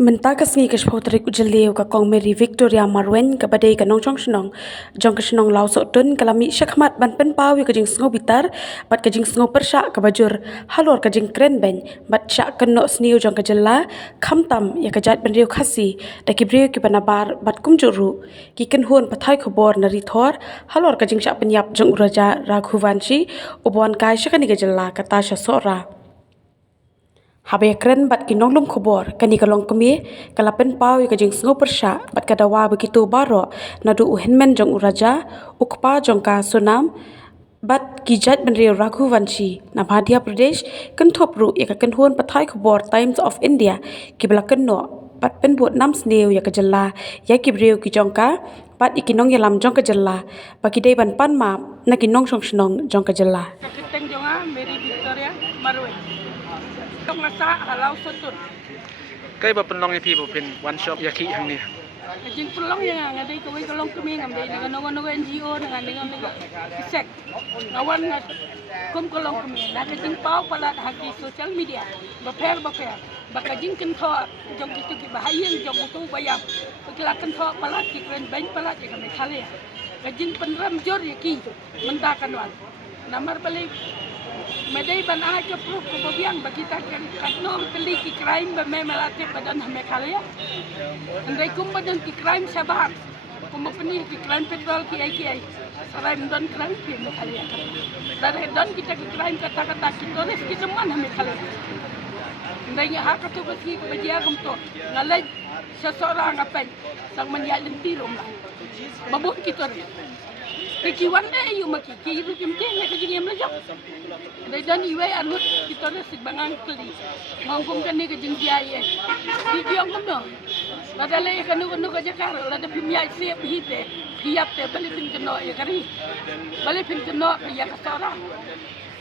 Menta kasngi ke shpotrik ujaleu ka kong Mary Victoria Marwen ka badai ka nong jong ka senong lau so tun kalami syakmat ban pen pau ka jing sngo bitar bat ka jing sngo persya ka bajur halor ka jing kren ben bat syak kan no sniu jong ka jella khamtam ya ka jat ben riu khasi da ki briu ki banabar bat kum juru ki ken hon pathai khobor na ri thor halor ka jing syak penyap jong uraja raghuvanshi ubon kai syakani ka jella ka ta sya sora Habe keren bat kinong lum khobor kani kalong kemi kalapen pau ka jing sngo persya bat kadawa begitu baro nadu uhenmen jong uraja ukpa jong ka sunam bat kijat benriu Raghuvanshi na Madhya Pradesh kan thopru ya ka kan hon pathai khobor Times of India kibla kan no bat pen buat nam sneu ya ka jalla ya kibriu ki jong ka bat ikinong ya lam jong ka jalla bakidai ban pan ma na kinong song snong jong ka jalla Kiteng jonga Mary Victoria Marwen. Tong nasa halau sotun. Kay ba penlong ipi po pin one shop yaki hang ni. Jing pelong yang ngadai kawai kalong kami ngamdai dengan NGO dengan kisek. Ngawan ngat kum kalong kami. Nak jing pau palat haki social media. Baper. Baka jing kentho jong itu ki bahayang jong utu bayam. Bakila kentho palat ki kren bank palat ki kami khale. Kajing penram jor yaki mentakan wan. Namar balik Medai ban aja proof ko biang bagi ta kan no kali ki crime ba me melate badan hame khalya andai kum badan ki crime sabar kum pani ki crime petrol ki ai sarai don crime ki me khalya dari don kita ki crime kata ki tones ki teman hame khalya andai nya hak tu ko ki bajia kum to ngalai seseorang apa sang menyalin tirum lah babuk kita Kekiwan deh, you maki kiri tu kimke, nak kerja game lagi. Dari dan iwe anut kita dah sebangang kali. Ngongkong kan ni kerja dia ye. Video ngom no. Lada leh kanu kerja kar, lada pimia siap hite, hiap te balik pin keno ya kari. Balik pin keno ya kasara.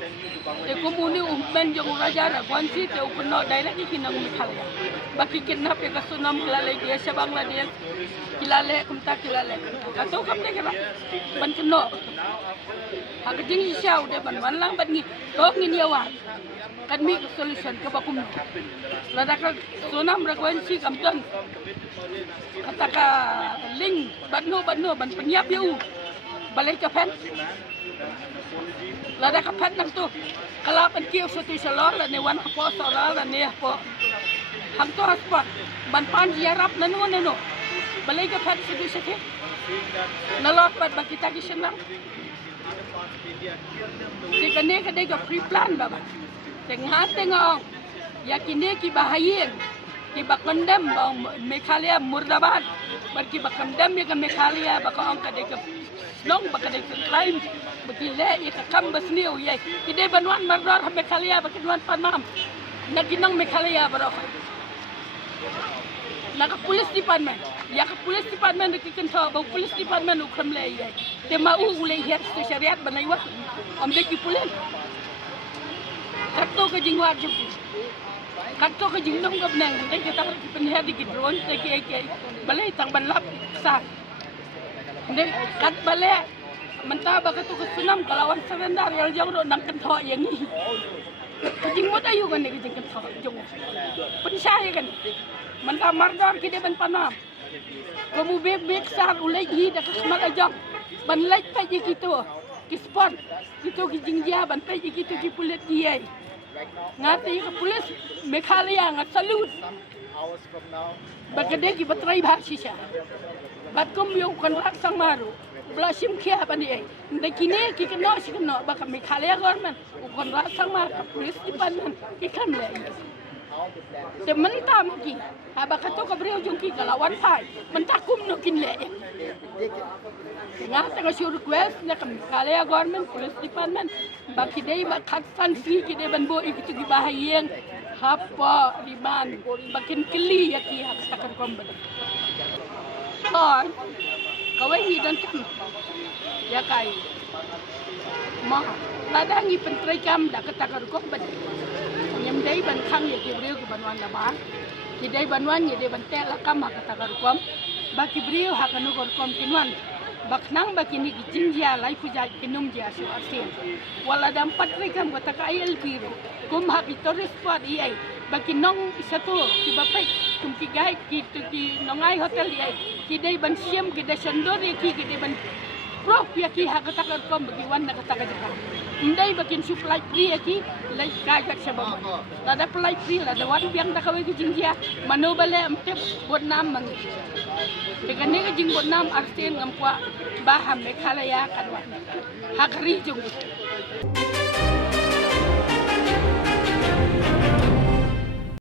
Te komuni umben jong raja Raghuvanshi te ukno direct ikinang mikhalya. Baki kidnap ya kasunam kilale dia sa Bangladesh. Kilale kumta kilale. Kato kam de kala. Ban keno. Hak jing siaw de ban lang ban ngi. To ngin yawan. Kan mi solution ka bakum. Lada ka sunam Raghuvanshi kam ton. Kata ka ling ban ban penyap yau. Balik ka pen. Lada kapet nang tu kalau penkiu satu salor la ne wan apo salor la ne apo hang tu aspa ban pan jiarap nanu balai kapet satu sate nalot pat bakita ki senam dikane kadai ka free plan baba tengah yakine ki bahayen ki bakandam bang Meghalaya murdabad barki bakandam ya ka Meghalaya bakang kadai ka long bakadai ka crime Begile ika kam basniu ye ide banwan mardar Meghalaya bakidwan panam naginang Meghalaya baro naka police department ya ka police department dikikin tho ba police department ukram le ye te mau ule hiat stu syariat banai wa om de ki police katto ka jingwa jupu katto ka jingnong gabnang de kita ki penhe di drone te ki balai tang ban lap sa de kat balai mentah baka tu kesunam kalawan serendar yang jauh dok nang kentok yang ni. Kejing muda you kan kejing kentok jauh. Pensai kan. Mentah mardar kita ban panam. Kamu bek sar ulai hi dak kemat ajak. Ban lek pa je gitu. Ki spot. Gitu kejing dia ban pa je gitu ki pulit dia. Ngati ke polis Meghalaya ngat salut. Bagade ki batrai bhasisha. Batkom yo kan rak sang maru. Belasim kia apa ni? Nekine kita nak sih nak baka Meghalaya government, ukon rasang mah polis department kita melayu. Te mentah mungkin, abak tu kabriu jungki kalawan pai, mentah kum nukin le. Ngah tengah si request nak Meghalaya government polis department, baki day bakat sanksi kita banbo itu di bahayang, apa riban, bakin keli ya kia katakan komben. Kawai hidan kam ya kai ma ladangi pentrai kam da katakar ko ban nyam dai ban khang ya kibriu ki banwan la ba ki dai banwan ye dai ban te la kam katakar ko ba kibriu ha kanu ko kom kinwan baknang bakini ki jinja lai puja kinum ja su asin wala dam patrai kam kataka il biro kum ha ki toris spot ai bagi nong satu ki bapak tum ki gai ki nongai hotel dia ki dai ban siam ki dai sandor ki dai ban prof ya ki hakatakar kom bagi wan nakatakar jaka ndai bakin supply free ki lai kagak sabab ada supply free ada wan biang tak kawai ki jingjia manobale amte bot nam mang dengan ni jing bot nam arsen ngam kwa baham me khala ya kan wan hakri jung